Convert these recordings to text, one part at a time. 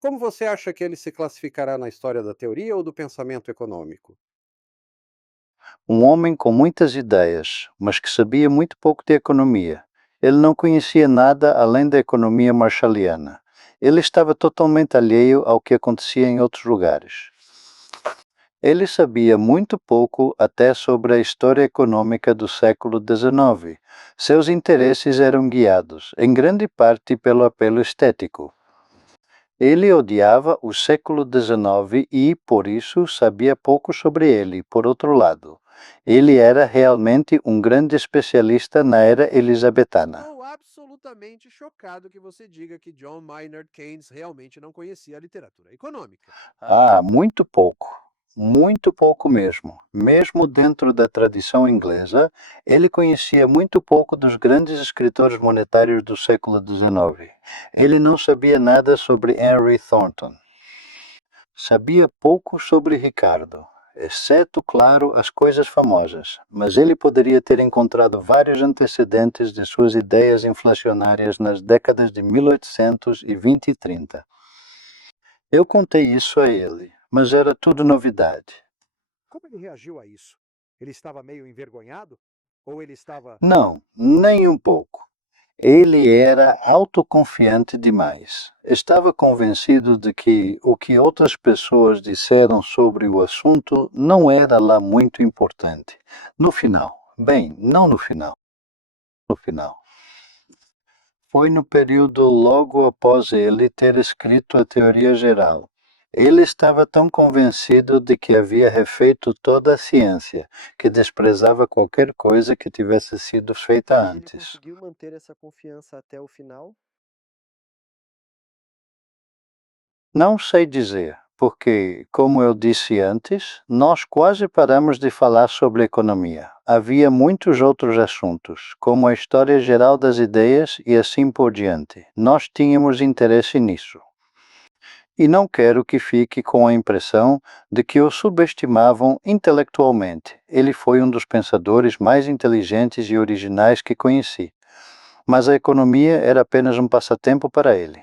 Como você acha que ele se classificará na história da teoria ou do pensamento econômico? Um homem com muitas ideias, mas que sabia muito pouco de economia. Ele não conhecia nada além da economia marshalliana. Ele estava totalmente alheio ao que acontecia em outros lugares. Ele sabia muito pouco até sobre a história econômica do século XIX. Seus interesses eram guiados, em grande parte, pelo apelo estético. Ele odiava o século XIX e, por isso, sabia pouco sobre ele. Por outro lado, ele era realmente um grande especialista na era elisabetana. Estou absolutamente chocado que você diga que John Maynard Keynes realmente não conhecia a literatura econômica. Muito pouco mesmo. Mesmo dentro da tradição inglesa, ele conhecia muito pouco dos grandes escritores monetários do século XIX. Ele não sabia nada sobre Henry Thornton. Sabia pouco sobre Ricardo, exceto, claro, as coisas famosas, mas ele poderia ter encontrado vários antecedentes de suas ideias inflacionárias nas décadas de 1820 e 30. Eu contei isso a ele, mas era tudo novidade. Como ele reagiu a isso? Ele estava meio envergonhado? Ou ele estava. Não, nem um pouco. Ele era autoconfiante demais. Estava convencido de que o que outras pessoas disseram sobre o assunto não era lá muito importante. No final, bem, não no final, no final. Foi no período logo após ele ter escrito a teoria geral. Ele estava tão convencido de que havia refeito toda a ciência, que desprezava qualquer coisa que tivesse sido feita E ele antes. conseguiu manter essa confiança até o final? Não sei dizer, porque, como eu disse antes, nós quase paramos de falar sobre economia. Havia muitos outros assuntos, como a história geral das ideias e assim por diante. Nós tínhamos interesse nisso. E não quero que fique com a impressão de que o subestimavam intelectualmente. Ele foi um dos pensadores mais inteligentes e originais que conheci. Mas a economia era apenas um passatempo para ele.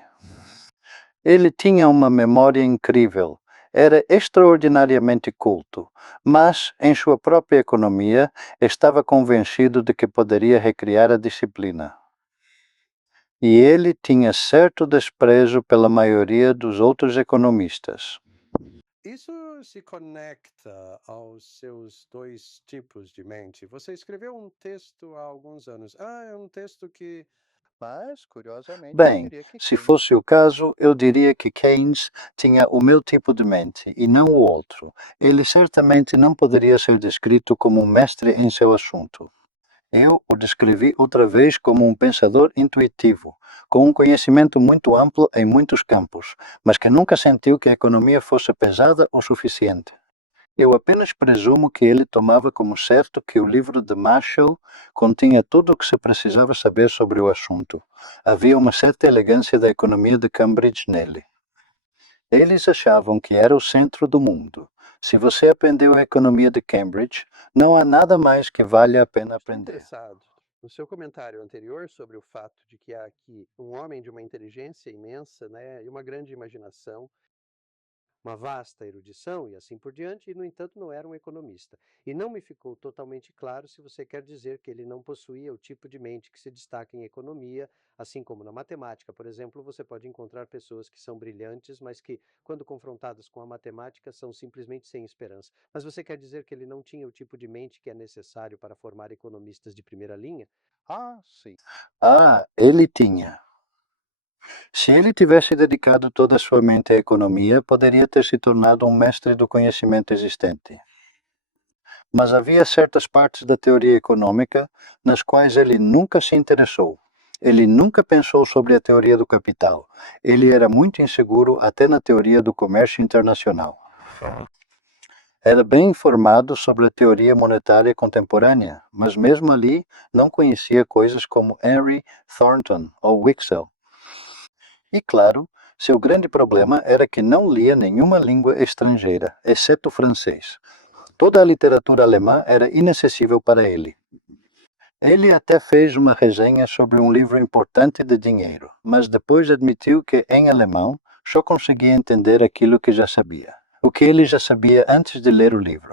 Ele tinha uma memória incrível, era extraordinariamente culto, mas, em sua própria economia, estava convencido de que poderia recriar a disciplina. E ele tinha certo desprezo pela maioria dos outros economistas. Isso se conecta aos seus dois tipos de mente. Você escreveu um texto há alguns anos. É um texto que. Mas, curiosamente, eu Bem, diria que se Keynes. fosse o caso, eu diria que Keynes tinha o meu tipo de mente e não o outro. Ele certamente não poderia ser descrito como um mestre em seu assunto. Eu o descrevi outra vez como um pensador intuitivo, com um conhecimento muito amplo em muitos campos, mas que nunca sentiu que a economia fosse pesada o suficiente. Eu apenas presumo que ele tomava como certo que o livro de Marshall continha tudo o que se precisava saber sobre o assunto. Havia uma certa elegância da economia de Cambridge nele. Eles achavam que era o centro do mundo. Se você aprendeu a economia de Cambridge, não há nada mais que valha a pena Estou aprender. interessado no seu comentário anterior sobre o fato de que há aqui um homem de uma inteligência imensa, né, e uma grande imaginação, uma vasta erudição e assim por diante, e, no entanto, não era um economista. E não me ficou totalmente claro se você quer dizer que ele não possuía o tipo de mente que se destaca em economia, assim como na matemática, por exemplo, você pode encontrar pessoas que são brilhantes, mas que, quando confrontadas com a matemática, são simplesmente sem esperança. Mas você quer dizer que ele não tinha o tipo de mente que é necessário para formar economistas de primeira linha? Ah, sim. Ele tinha. Se ele tivesse dedicado toda a sua mente à economia, poderia ter se tornado um mestre do conhecimento existente. Mas havia certas partes da teoria econômica nas quais ele nunca se interessou. Ele nunca pensou sobre a teoria do capital. Ele era muito inseguro até na teoria do comércio internacional. Era bem informado sobre a teoria monetária contemporânea, mas mesmo ali não conhecia coisas como Henry Thornton ou Wicksell. E claro, seu grande problema era que não lia nenhuma língua estrangeira, exceto francês. Toda a literatura alemã era inacessível para ele. Ele até fez uma resenha sobre um livro importante de dinheiro, mas depois admitiu que, em alemão, Só conseguia entender aquilo que já sabia, o que ele já sabia antes de ler o livro.